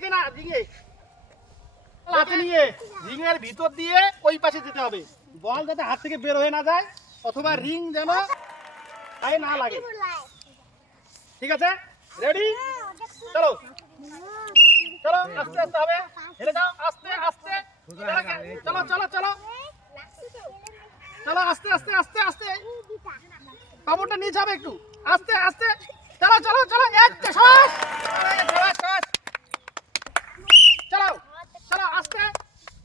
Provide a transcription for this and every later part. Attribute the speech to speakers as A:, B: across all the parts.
A: লেগে না নিয়ে রিংয়ের ভিতর দিয়ে ওই পাশে যেতে হবে। বল যাতে হাত থেকে বের হয়ে না যায় অথবা রিং যেন গায়ে না লাগে। ঠিক আছে? রেডি চলো। চলো আস্তে আস্তে হবে। যাও আস্তে আস্তে। চলো চলো চলো। চলো আস্তে আস্তে আস্তে আস্তে। কাপড়টা নিয়ে যাবে একটু। আস্তে আস্তে। চলো চলো চলো একটা শ্বাস শ্বাস, শ্বাস। চলো চলো আস্তে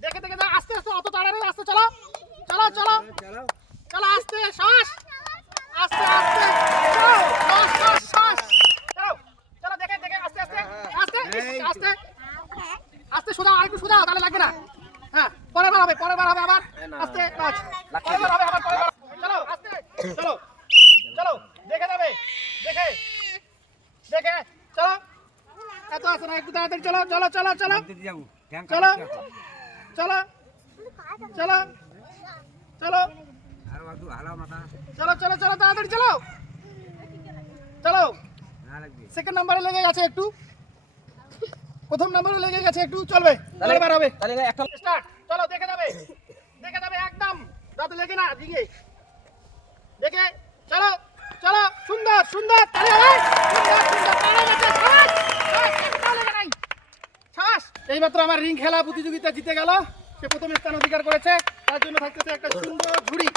A: দেখে দেখে যাও আস্তে আস্তে অত তাড়াতাড়ি আস্তে চলো চলো চলো চলো আস্তে শ্বাস আস্তে আস্তে চলো শ্বাস শ্বাস শ্বাস চলো চলো দেখে দেখে আস্তে আস্তে আস্তে ইস, আস্তে। আস্তে সোজা আরেকটু সোজা তাহলে লাগবে না। হ্যাঁ পরের বার হবে পরের বার হবে আবার। আস্তে কাজ। পরের বার হবে আবার পরের বার চলো আস্তে চলো চলো দেখে যাবে দেখে দেখে চলো। এত আসে না একটু তাড়াতাড়ি চলো চলো চলো চলো। চলো চলো চলো চলো। চলো চলো চলো তাড়াতাড়ি চলো। চলো। সেকেন্ড নাম্বারে লেগে গেছে একটু। প্রথম নাম্বারে লেগে গেছে একটু চলবে তাহলে বার হবে।
B: তাহলে একটা
A: স্টার্ট চলো দেখে যাবে দেখে যাবে একদম। যাতে লেগে না দিকে দেখে চলো চলো সুন্দর সুন্দর। শ্বাস এইমাত্র আমার রিং খেলা প্রতিযোগিতা জিতে গেল। সে প্রথম স্থান অধিকার করেছে তার জন্য থাকতেছে একটা সুন্দর ঝুড়ি।